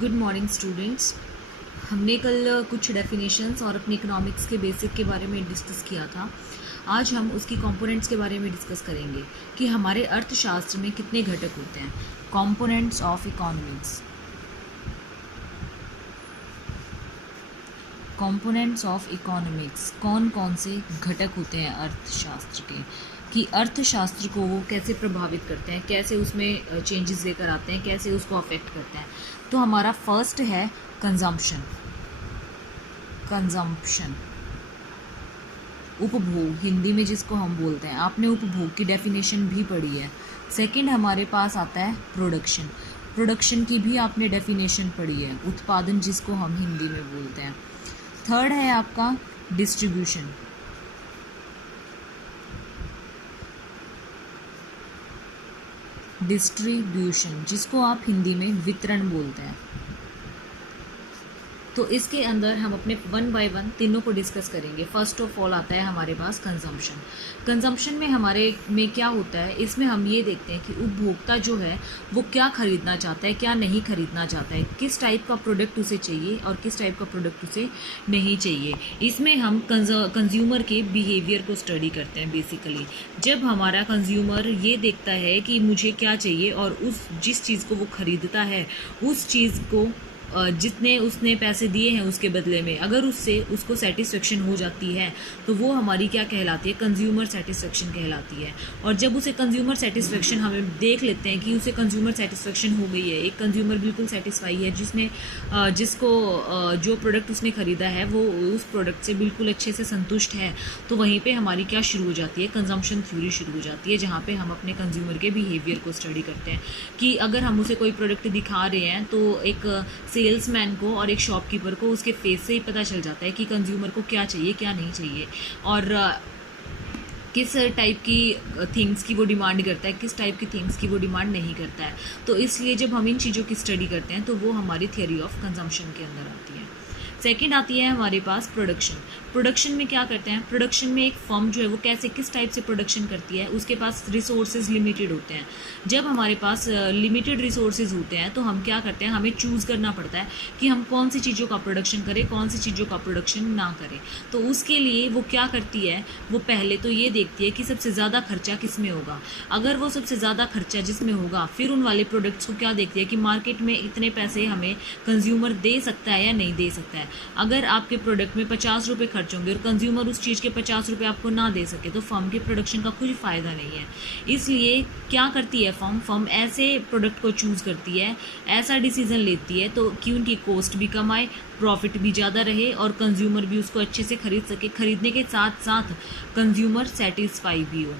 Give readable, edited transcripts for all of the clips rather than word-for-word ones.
Good morning students. हमने कल कुछ डेफिनेशंस और अपने इकोनॉमिक्स के बेसिक के बारे में डिस्कस किया था। आज हम उसकी कंपोनेंट्स के बारे में डिस्कस करेंगे कि हमारे अर्थशास्त्र में कितने घटक होते हैं। Components of economics. Components of economics, कौन कौन से घटक होते हैं अर्थशास्त्र के, कि अर्थशास्त्र को वो कैसे प्रभावित करते हैं, कैसे उसमें चेंजेस लेकर आते हैं, कैसे उसको अफेक्ट करते हैं। तो हमारा फर्स्ट है कंजम्पशन। कंजम्पशन, उपभोग, हिंदी में जिसको हम बोलते हैं। आपने उपभोग की डेफिनेशन भी पढ़ी है। सेकंड हमारे पास आता है प्रोडक्शन। प्रोडक्शन की भी आपने डेफिनेशन पढ़ी है, उत्पादन जिसको हम हिंदी में बोलते हैं। थर्ड है आपका डिस्ट्रीब्यूशन। डिस्ट्रीब्यूशन जिसको आप हिंदी में वितरण बोलते हैं। तो इसके अंदर हम अपने वन बाय वन तीनों को डिस्कस करेंगे। फर्स्ट ऑफ ऑल आता है हमारे पास कंजम्पशन। कंजम्पशन में हमारे में क्या होता है, इसमें हम ये देखते हैं कि उपभोक्ता जो है वो क्या खरीदना चाहता है, क्या नहीं खरीदना चाहता है, किस टाइप का प्रोडक्ट उसे चाहिए और किस टाइप का प्रोडक्ट उसे नहीं चाहिए। इसमें हम कंज्यूमर के बिहेवियर को स्टडी करते हैं। बेसिकली जब हमारा कंज्यूमर ये देखता है कि मुझे क्या चाहिए और जिस चीज़ को वो खरीदता है उस चीज़ को जितने उसने पैसे दिए हैं उसके बदले में अगर उसको सेटिस्फेक्शन हो जाती है तो वो हमारी क्या कहलाती है, कंज्यूमर सेटिस्फेक्शन कहलाती है। और जब उसे कंज्यूमर सेटिस्फेक्शन, हमें देख लेते हैं कि उसे कंज्यूमर सेटिस्फेक्शन हो गई है, एक कंज्यूमर बिल्कुल सेटिस्फाई है जिसको जो प्रोडक्ट उसने ख़रीदा है वो उस प्रोडक्ट से बिल्कुल अच्छे से संतुष्ट है, तो वहीं पर हमारी क्या शुरू हो जाती है, कंजम्पशन थ्योरी शुरू हो जाती है, जहाँ पर हम अपने कंज्यूमर के बिहेवियर को स्टडी करते हैं कि अगर हम उसे कोई प्रोडक्ट दिखा रहे हैं तो एक सेल्समैन को और एक शॉपकीपर को उसके फेस से ही पता चल जाता है कि कंज्यूमर को क्या चाहिए, क्या नहीं चाहिए, और किस टाइप की थिंग्स की वो डिमांड करता है, किस टाइप की थिंग्स की वो डिमांड नहीं करता है। तो इसलिए जब हम इन चीज़ों की स्टडी करते हैं तो वो हमारी थियोरी ऑफ कंजम्पशन के अंदर आती है। सेकंड आती है हमारे पास प्रोडक्शन। प्रोडक्शन में क्या करते हैं, प्रोडक्शन में एक फर्म जो है वो कैसे किस टाइप से प्रोडक्शन करती है, उसके पास रिसोर्सेज लिमिटेड होते हैं। जब हमारे पास लिमिटेड रिसोर्सेज होते हैं तो हम क्या करते हैं, हमें चूज़ करना पड़ता है कि हम कौन सी चीज़ों का प्रोडक्शन करें, कौन सी चीज़ों का प्रोडक्शन ना करें। तो उसके लिए वो क्या करती है, वो पहले तो ये देखती है कि सबसे ज़्यादा खर्चा किस में होगा। अगर वो सबसे ज़्यादा खर्चा जिसमें होगा, फिर उन वाले प्रोडक्ट्स को क्या देखती है कि मार्केट में इतने पैसे हमें कंज्यूमर दे सकता है या नहीं दे सकता है। अगर आपके प्रोडक्ट में 50 रुपये खर्च होंगे और कंज्यूमर उस चीज़ के 50 रुपये आपको ना दे सके तो फर्म के प्रोडक्शन का कुछ फ़ायदा नहीं है। इसलिए क्या करती है फर्म ऐसे प्रोडक्ट को चूज़ करती है, ऐसा डिसीज़न लेती है तो कि उनकी कॉस्ट भी कम आए, प्रॉफिट भी ज़्यादा रहे और कंज्यूमर भी उसको अच्छे से खरीद सके, खरीदने के साथ साथ कंज्यूमर सेटिस्फाई भी हो।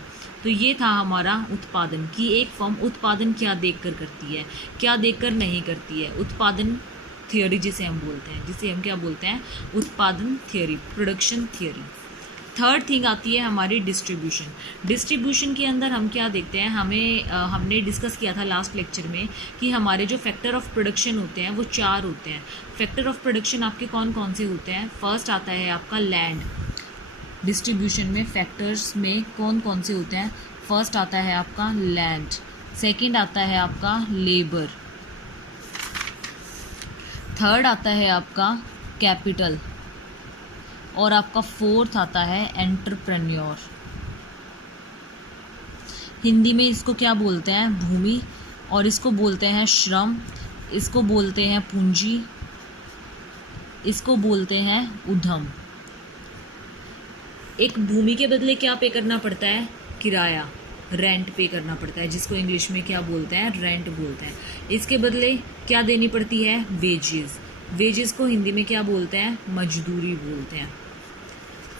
तो ये था हमारा उत्पादन, कि एक फर्म उत्पादन क्या देखकर करती है, क्या देखकर नहीं करती है। उत्पादन थियोरी जिसे हम बोलते हैं, जिसे हम क्या बोलते हैं, उत्पादन theory, production theory. Third thing आती है हमारी डिस्ट्रीब्यूशन। डिस्ट्रीब्यूशन के अंदर हम क्या देखते हैं, हमने डिस्कस किया था लास्ट लेक्चर में कि हमारे जो फैक्टर ऑफ प्रोडक्शन होते हैं वो 4 होते हैं। फैक्टर ऑफ प्रोडक्शन आपके कौन कौन से होते हैं, फर्स्ट आता है आपका लैंड। डिस्ट्रीब्यूशन में फैक्टर्स में कौन कौन से होते हैं, फर्स्ट आता है आपका लैंड, सेकेंड आता है आपका लेबर, थर्ड आता है आपका कैपिटल और आपका फोर्थ आता है एंटरप्रेन्योर। हिंदी में इसको क्या बोलते हैं, भूमि, और इसको बोलते हैं श्रम, इसको बोलते हैं पूंजी, इसको बोलते हैं उद्यम। एक भूमि के बदले क्या पे करना पड़ता है, किराया, रेंट पे करना पड़ता है, जिसको इंग्लिश में क्या बोलते हैं, रेंट बोलते हैं। इसके बदले क्या देनी पड़ती है, वेजेस को हिंदी में क्या बोलते हैं, मजदूरी बोलते हैं।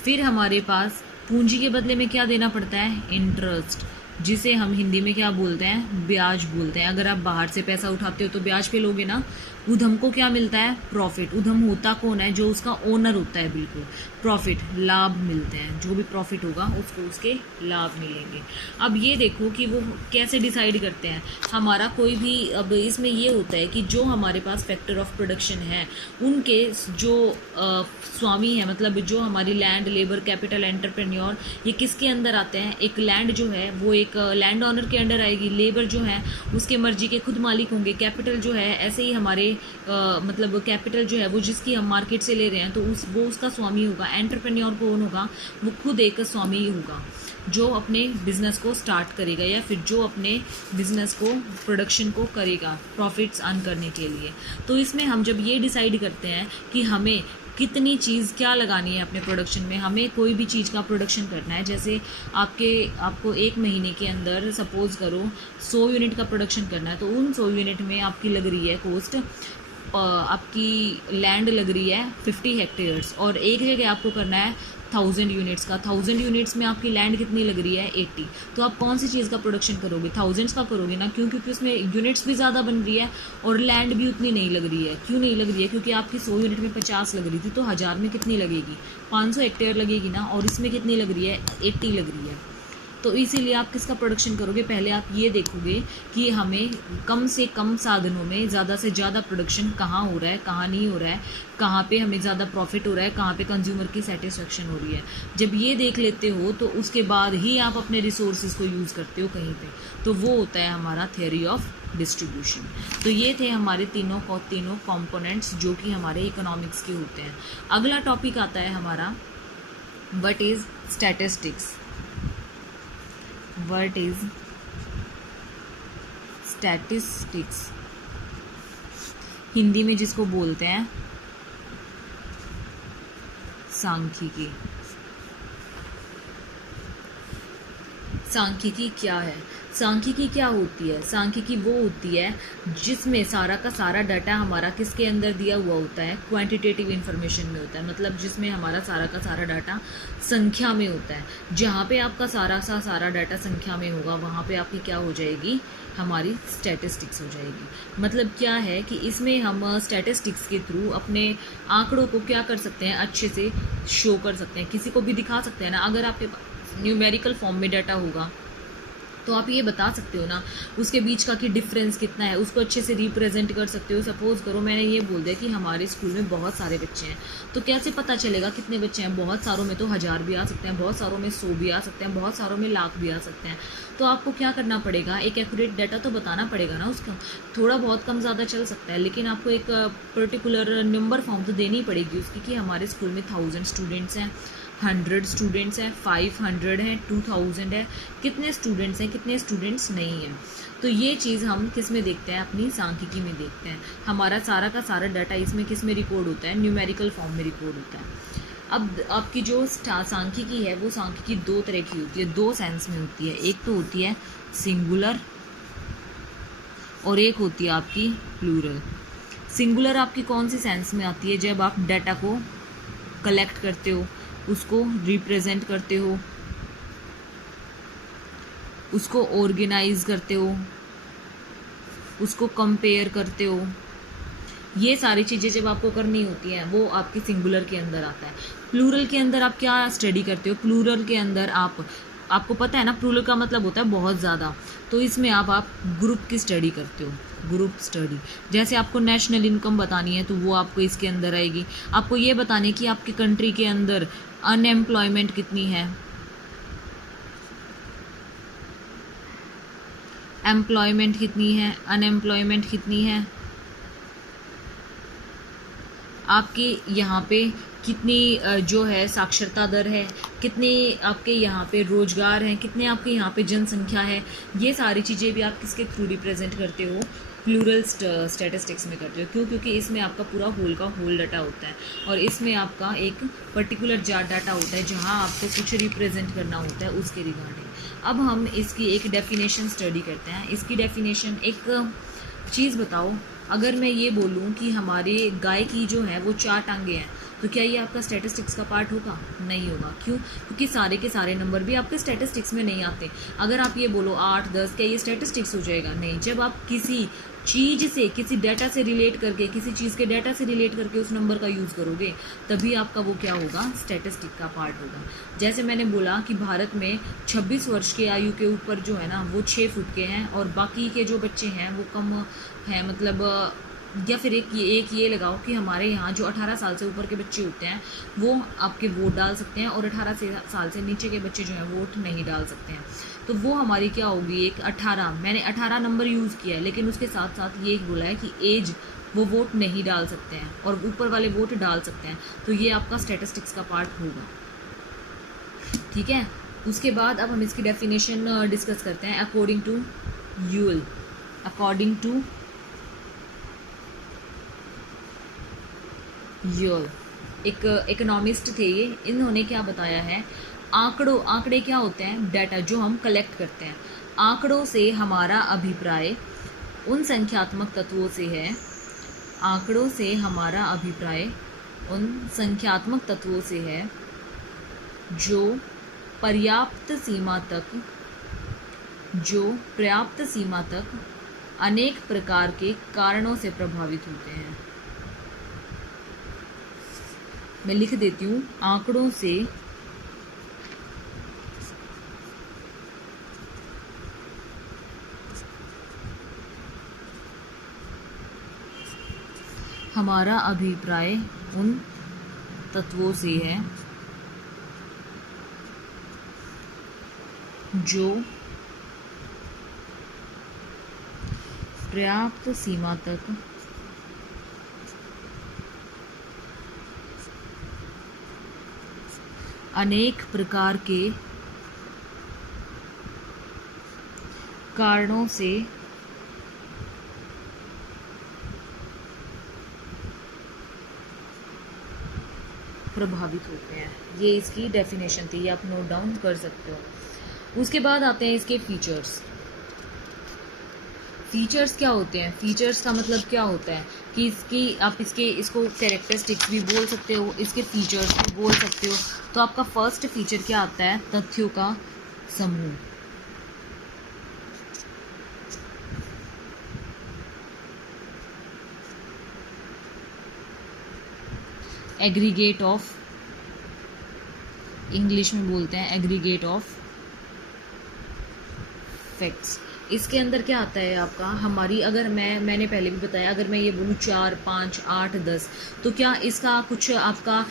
फिर हमारे पास पूंजी के बदले में क्या देना पड़ता है, इंटरेस्ट, जिसे हम हिंदी में क्या बोलते हैं, ब्याज बोलते हैं। अगर आप बाहर से पैसा उठाते हो तो ब्याज पे लोगे ना। उद्यम को क्या मिलता है, प्रॉफिट। उद्यम होता कौन है, जो उसका ओनर होता है, बिल्कुल प्रॉफिट, लाभ मिलते हैं, जो भी प्रॉफिट होगा उसको उसके लाभ मिलेंगे। अब ये देखो कि वो कैसे डिसाइड करते हैं हमारा कोई भी। अब इसमें ये होता है कि जो हमारे पास फैक्टर ऑफ प्रोडक्शन है उनके जो स्वामी है, मतलब जो हमारी लैंड, लेबर, कैपिटल, एंटरप्रेन्योर, ये किसके अंदर आते हैं। एक लैंड जो है वो एक एक लैंड ऑनर के अंडर आएगी, लेबर जो है उसके मर्जी के खुद मालिक होंगे, कैपिटल जो है ऐसे ही हमारे मतलब कैपिटल जो है वो जिसकी हम मार्केट से ले रहे हैं तो वो उसका स्वामी होगा। एंटरप्रेन्योर कौन होगा, वो खुद एक स्वामी होगा जो अपने बिजनेस को स्टार्ट करेगा या फिर जो अपने बिजनेस को प्रोडक्शन को करेगा प्रॉफिट्स अर्न करने के लिए। तो इसमें हम जब ये डिसाइड करते हैं कि हमें कितनी चीज़ क्या लगानी है अपने प्रोडक्शन में, हमें कोई भी चीज़ का प्रोडक्शन करना है, जैसे आपको एक महीने के अंदर सपोज करो 100 यूनिट का प्रोडक्शन करना है, तो उन 100 यूनिट में आपकी लग रही है कॉस्ट, आपकी लैंड लग रही है 50 हेक्टेयर्स और एक जगह आपको करना है 1000 यूनिट्स का। 1000 यूनिट्स में आपकी लैंड कितनी लग रही है 80। तो आप कौन सी चीज़ का प्रोडक्शन करोगे, थाउजेंड्स का करोगे ना, क्यों? क्योंकि उसमें यूनिट्स भी ज़्यादा बन रही है और लैंड भी उतनी नहीं लग रही है। क्यों नहीं लग रही है? क्योंकि आपकी 100 यूनिट में 50 लग रही थी तो 1000 में कितनी लगेगी, 500 हेक्टेयर लगेगी ना, और इसमें कितनी लग रही है 80 लग रही है। तो इसीलिए आप किसका प्रोडक्शन करोगे, पहले आप ये देखोगे कि हमें कम से कम साधनों में ज़्यादा से ज़्यादा प्रोडक्शन कहाँ हो रहा है, कहाँ नहीं हो रहा है, कहाँ पे हमें ज़्यादा प्रॉफिट हो रहा है, कहाँ पे कंज्यूमर की सेटिस्फेक्शन हो रही है। जब ये देख लेते हो तो उसके बाद ही आप अपने रिसोर्सेज को यूज़ करते हो कहीं पे, तो वो होता है हमारा थ्योरी ऑफ डिस्ट्रीब्यूशन। तो ये थे हमारे तीनों कंपोनेंट्स जो कि हमारे इकोनॉमिक्स के होते हैं। अगला टॉपिक आता है हमारा what is statistics. What is statistics? Hindi में जिसको बोलते हैं सांख्यिकी। सांख्यिकी क्या है? सांख्यिकी क्या होती है? सांख्यिकी वो होती है जिसमें सारा का सारा डाटा हमारा किसके अंदर दिया हुआ होता है, क्वांटिटेटिव इन्फॉर्मेशन में होता है, मतलब जिसमें हमारा सारा का सारा डाटा संख्या में होता है। जहाँ पे आपका सारा डाटा संख्या में होगा वहाँ पे आपकी क्या हो जाएगी, हमारी स्टैटिस्टिक्स हो जाएगी। मतलब क्या है कि इसमें हम स्टैटिस्टिक्स के थ्रू अपने आंकड़ों को क्या कर सकते हैं, अच्छे से शो कर सकते हैं, किसी को भी दिखा सकते हैं ना। अगर आपके पास न्यूमेरिकल फॉर्म में डाटा होगा तो आप ये बता सकते हो ना उसके बीच का कि डिफरेंस कितना है, उसको अच्छे से रिप्रेजेंट कर सकते हो। सपोज करो मैंने ये बोल दिया कि हमारे स्कूल में बहुत सारे बच्चे हैं, तो कैसे पता चलेगा कितने बच्चे हैं? बहुत सारों में तो 1000 भी आ सकते हैं, बहुत सारों में 100 भी आ सकते हैं, बहुत सारों में लाख भी आ सकते हैं। तो आपको क्या करना पड़ेगा, एक एक्यूरेट डाटा तो बताना पड़ेगा ना उसका। थोड़ा बहुत कम ज़्यादा चल सकता है लेकिन आपको एक पर्टिकुलर नंबर फॉर्म तो देनी पड़ेगी उसकी कि हमारे स्कूल में 1000 स्टूडेंट्स हैं, 100 स्टूडेंट्स हैं, 500 हैं, 2000 है, कितने स्टूडेंट्स हैं, कितने स्टूडेंट्स नहीं हैं। तो ये चीज़ हम किस में देखते हैं, अपनी सांख्यिकी में देखते हैं। हमारा सारा का सारा डाटा इसमें किस में रिकॉर्ड होता है, न्यूमेरिकल फॉर्म में रिकॉर्ड होता है। अब आपकी जो सांख्यिकी है वो सांख्यिकी दो तरह की होती है, दो सेंस में होती है। एक तो होती है सिंगुलर और एक होती है आपकी प्लूरल। सिंगुलर आपकी कौन सी सेंस में आती है, जब आप डाटा को कलेक्ट करते हो, उसको रिप्रेजेंट करते हो, उसको ऑर्गेनाइज करते हो, उसको कंपेयर करते हो। ये सारी चीज़ें जब आपको करनी होती हैं वो आपकी सिंगुलर के अंदर आता है। प्लूरल के अंदर आप क्या स्टडी करते हो, प्लूरल के अंदर आपको पता है ना, प्लूरल का मतलब होता है बहुत ज़्यादा। तो इसमें आप ग्रुप की स्टडी करते हो, ग्रुप स्टडी। जैसे आपको नेशनल इनकम बतानी है तो वो आपको इसके अंदर आएगी। आपको ये बताने कि आपकी कंट्री के अंदर अनएम्प्लॉयमेंट कितनी है, एम्प्लॉयमेंट कितनी है, अनएम्प्लॉयमेंट कितनी है, आपके यहाँ पे कितनी जो है साक्षरता दर है, कितने आपके यहाँ पे रोजगार हैं, कितने आपके यहाँ पे जनसंख्या है। ये सारी चीज़ें भी आप किसके थ्रू रिप्रेजेंट करते हो, प्लूरल स्टैटिस्टिक्स में करते हो। क्यों? क्योंकि इसमें आपका पूरा होल का होल डाटा होता है और इसमें आपका एक पर्टिकुलर डाटा होता है जहाँ आपको कुछ रिप्रेजेंट करना होता है उसके रिगार्डिंग। अब हम इसकी एक डेफिनेशन स्टडी करते हैं। इसकी डेफिनेशन, एक चीज़ बताओ, अगर मैं ये बोलूँ कि हमारे गाय की जो है वो 4 टांगे हैं, तो क्या ये आपका स्टैटिस्टिक्स का पार्ट होगा? नहीं होगा। क्यों? क्योंकि सारे के सारे नंबर भी आपके स्टैटिस्टिक्स में नहीं आते। अगर आप ये बोलो 8, 10, क्या ये स्टैटिस्टिक्स हो जाएगा? नहीं। जब आप किसी चीज़ से, किसी डाटा से रिलेट करके, किसी चीज़ के डाटा से रिलेट करके उस नंबर का यूज़ करोगे तभी आपका वो क्या होगा, स्टैटिस्टिक का पार्ट होगा। जैसे मैंने बोला कि भारत में 26 वर्ष के आयु के ऊपर जो है ना वो 6 फुट के हैं और बाकी के जो बच्चे हैं वो कम हैं, मतलब या फिर एक ये लगाओ कि हमारे यहाँ जो 18 साल से ऊपर के बच्चे होते हैं वो आपके वोट डाल सकते हैं और 18 साल से नीचे के बच्चे जो हैं वोट नहीं डाल सकते हैं। तो वो हमारी क्या होगी, एक 18, मैंने 18 नंबर यूज़ किया है, लेकिन उसके साथ साथ ये बोला है कि एज वो वोट नहीं डाल सकते हैं और ऊपर वाले वोट डाल सकते हैं। तो ये आपका स्टैटिस्टिक्स का पार्ट होगा, ठीक है। उसके बाद अब हम इसकी डेफिनेशन डिस्कस करते हैं। अकॉर्डिंग टू यूएल, अकॉर्डिंग टू यूएल एक इकोनॉमिस्ट थे ये, इन्होंने क्या बताया है, आंकड़े क्या होते हैं, डाटा जो हम कलेक्ट करते हैं। आंकड़ों से हमारा अभिप्राय उन संख्यात्मक तत्वों से है, आंकड़ों से हमारा अभिप्राय उन संख्यात्मक तत्वों से है जो पर्याप्त सीमा तक अनेक प्रकार के कारणों से प्रभावित होते हैं। मैं लिख देती हूँ, आंकड़ों से हमारा अभिप्राय उन तत्वों से है जो पर्याप्त सीमा तक अनेक प्रकार के कारणों से प्रभावित होते हैं। ये इसकी डेफिनेशन थी, ये आप नोट डाउन कर सकते हो। उसके बाद आते हैं इसके फीचर्स। फीचर्स क्या होते हैं, फीचर्स का मतलब क्या होता है कि इसको कैरेक्टरिस्टिक्स भी बोल सकते हो, इसके फीचर्स भी बोल सकते हो। तो आपका फर्स्ट फीचर क्या आता है, तथ्यों का समूह। एग्रीगेट ऑफ, इंग्लिश में बोलते हैं एग्रीगेट ऑफ फैक्ट्स। इसके अंदर क्या आता है आपका, हमारी अगर मैंने पहले भी बताया, अगर मैं ये बोलूँ 4, 5, 8, 10, तो क्या इसका कुछ आपका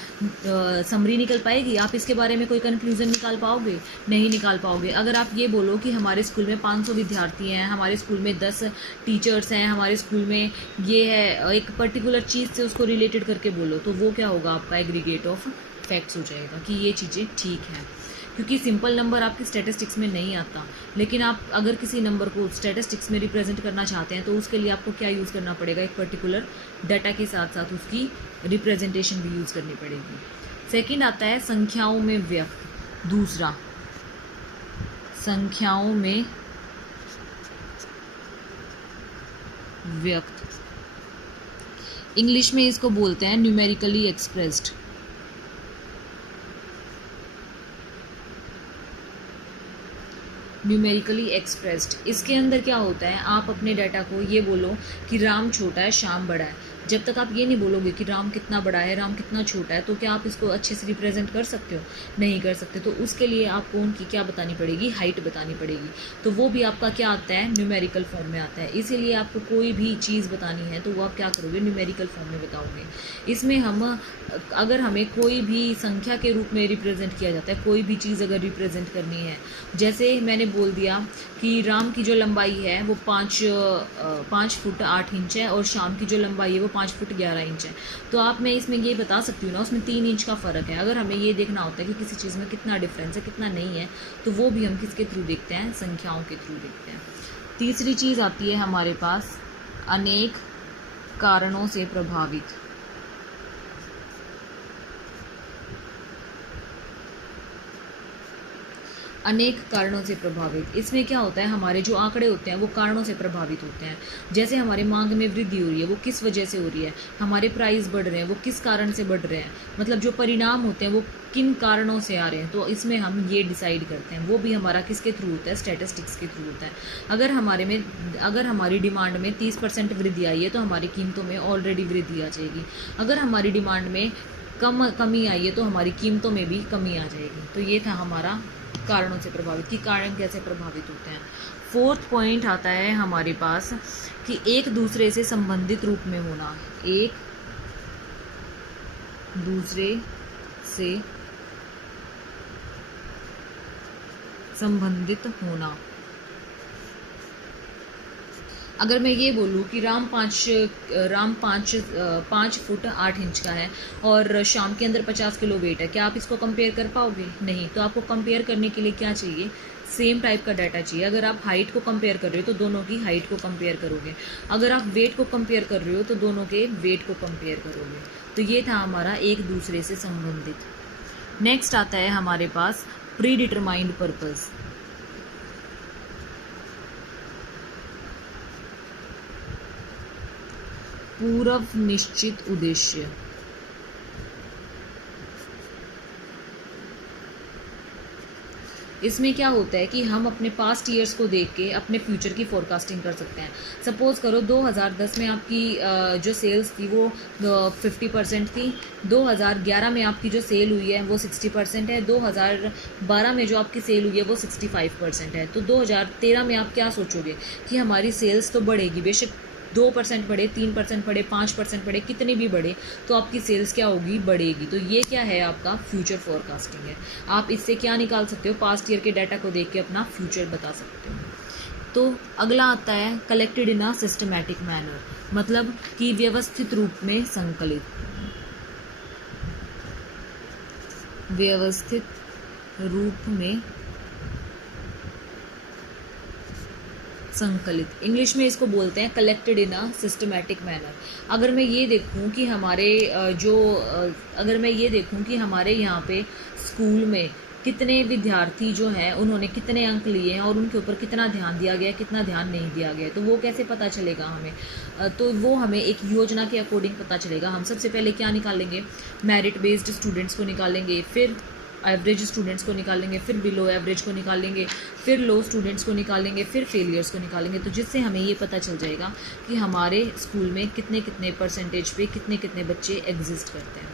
समरी निकल पाएगी, आप इसके बारे में कोई कंक्लूजन निकाल पाओगे, नहीं निकाल पाओगे। अगर आप ये बोलो कि हमारे स्कूल में 500 विद्यार्थी हैं, हमारे स्कूल में 10 टीचर्स हैं, हमारे स्कूल में ये है, एक पर्टिकुलर चीज़ से उसको रिलेटेड करके बोलो, तो वो क्या होगा, आपका एग्रीगेट ऑफ फैक्ट्स हो जाएगा कि ये चीज़ें ठीक हैं। क्योंकि सिंपल नंबर आपकी स्टैटिस्टिक्स में नहीं आता, लेकिन आप अगर किसी नंबर को स्टैटिस्टिक्स में रिप्रेजेंट करना चाहते हैं तो उसके लिए आपको क्या यूज़ करना पड़ेगा, एक पर्टिकुलर डाटा के साथ साथ उसकी रिप्रेजेंटेशन भी यूज़ करनी पड़ेगी। सेकंड आता है संख्याओं में व्यक्त। दूसरा, संख्याओं में व्यक्त, इंग्लिश में इसको बोलते हैं न्यूमेरिकली एक्सप्रेस्ड। न्यूमेरिकली एक्सप्रेस्ड, इसके अंदर क्या होता है, आप अपने डाटा को ये बोलो कि राम छोटा है, श्याम बड़ा है। जब तक आप ये नहीं बोलोगे कि राम कितना बड़ा है, राम कितना छोटा है, तो क्या आप इसको अच्छे से रिप्रेजेंट कर सकते हो, नहीं कर सकते। तो उसके लिए आपको उनकी क्या बतानी पड़ेगी, हाइट बतानी पड़ेगी। तो वो भी आपका क्या आता है, न्यूमेरिकल फॉर्म में आता है। इसीलिए आपको कोई भी चीज़ बतानी है तो वो आप क्या करोगे, न्यूमेरिकल फॉर्म में बताओगे। इसमें हम अगर हमें कोई भी संख्या के रूप में रिप्रेजेंट किया जाता है, कोई भी चीज़ अगर रिप्रेजेंट करनी है, जैसे मैंने बोल दिया कि राम की जो लंबाई है वो 5 फुट 8 इंच है और श्याम की जो लंबाई है वो 5 फुट 11 इंच है। तो आप मैं इसमें ये बता सकती हूँ ना, उसमें 3 इंच का फ़र्क है। अगर हमें ये देखना होता है कि किसी चीज़ में कितना डिफरेंस है, कितना नहीं है, तो वो भी हम किसके थ्रू देखते हैं, संख्याओं के थ्रू देखते हैं। तीसरी चीज़ आती है हमारे पास अनेक कारणों से प्रभावित। अनेक कारणों से प्रभावित, इसमें क्या होता है, हमारे जो आंकड़े होते हैं वो कारणों से प्रभावित होते हैं। जैसे हमारे मांग में वृद्धि हो रही है, वो किस वजह से हो रही है, हमारे प्राइस बढ़ रहे हैं, वो किस कारण से बढ़ रहे हैं, मतलब जो परिणाम होते हैं वो किन कारणों से आ रहे हैं। तो इसमें हम ये डिसाइड करते हैं, वो भी हमारा किसके थ्रू होता है, स्टैटिस्टिक्स के थ्रू होता है। अगर हमारी डिमांड में 30% वृद्धि आई है तो हमारी कीमतों में ऑलरेडी वृद्धि आ जाएगी। अगर हमारी डिमांड में कमी आई है तो हमारी कीमतों में भी कमी आ जाएगी। तो ये था हमारा कारणों से प्रभावित, कि कारण कैसे प्रभावित होते हैं। फोर्थ पॉइंट आता है हमारे पास कि एक दूसरे से संबंधित रूप में होना, एक दूसरे से संबंधित होना। अगर मैं ये बोलूँ कि राम 5 फुट 8 इंच का है और शाम के अंदर 50 किलो वेट है, क्या आप इसको कंपेयर कर पाओगे? नहीं। तो आपको कंपेयर करने के लिए क्या चाहिए? सेम टाइप का डाटा चाहिए। अगर आप हाइट को कंपेयर कर रहे हो तो दोनों की हाइट को कंपेयर करोगे, अगर आप वेट को कंपेयर कर रहे हो तो दोनों के वेट को कंपेयर करोगे। तो ये था हमारा एक दूसरे से संबंधित। नेक्स्ट आता है हमारे पास प्री डिटरमाइंड पर्पस। पूर्व निश्चित उद्देश्य। इसमें क्या होता है कि हम अपने पास्ट ईयर्स को देख के अपने फ्यूचर की फोरकास्टिंग कर सकते हैं। सपोज करो 2010 में आपकी जो सेल्स थी वो 50% थी, 2011 में आपकी जो सेल हुई है वो 60% है, 2012 में जो आपकी सेल हुई है वो 65% है। तो 2013 में आप क्या सोचोगे कि हमारी सेल्स तो बढ़ेगी, बेशक 2% बढ़े, 3% बढ़े, 5% बढ़े, कितने भी बढ़े, तो आपकी सेल्स क्या होगी? बढ़ेगी। तो ये क्या है? आपका फ्यूचर फोरकास्टिंग है। आप इससे क्या निकाल सकते हो? पास्ट ईयर के डाटा को देख के अपना फ्यूचर बता सकते हो। तो अगला आता है collected in a systematic manner, मतलब कि व्यवस्थित रूप में संकलित। व्यवस्थित रूप में संकलित, इंग्लिश में इसको बोलते हैं collected in a systematic manner. अगर मैं ये देखूं कि हमारे यहाँ पे स्कूल में कितने विद्यार्थी जो हैं उन्होंने कितने अंक लिए हैं और उनके ऊपर कितना ध्यान दिया गया, कितना ध्यान नहीं दिया गया, तो वो कैसे पता चलेगा हमें? तो वो हमें एक योजना के अकॉर्डिंग पता चलेगा। हम सबसे पहले क्या निकालेंगे? मेरिट बेस्ड स्टूडेंट्स को निकालेंगे, फिर एवरेज स्टूडेंट्स को निकालेंगे, फिर बिलो एवरेज को निकालेंगे, फिर लो स्टूडेंट्स को निकालेंगे, फिर फेलियर्स को निकालेंगे। तो जिससे हमें ये पता चल जाएगा कि हमारे स्कूल में कितने कितने परसेंटेज पे कितने कितने बच्चे एग्जिस्ट करते हैं।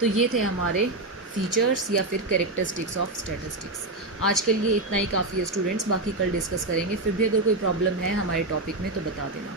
तो ये थे हमारे फीचर्स या फिर कैरेक्टरिस्टिक्स ऑफ स्टैटिस्टिक्स। आज के लिए इतना ही काफ़ी है स्टूडेंट्स, बाकी कल डिस्कस करेंगे। फिर भी अगर कोई प्रॉब्लम है हमारे टॉपिक में तो बता देना।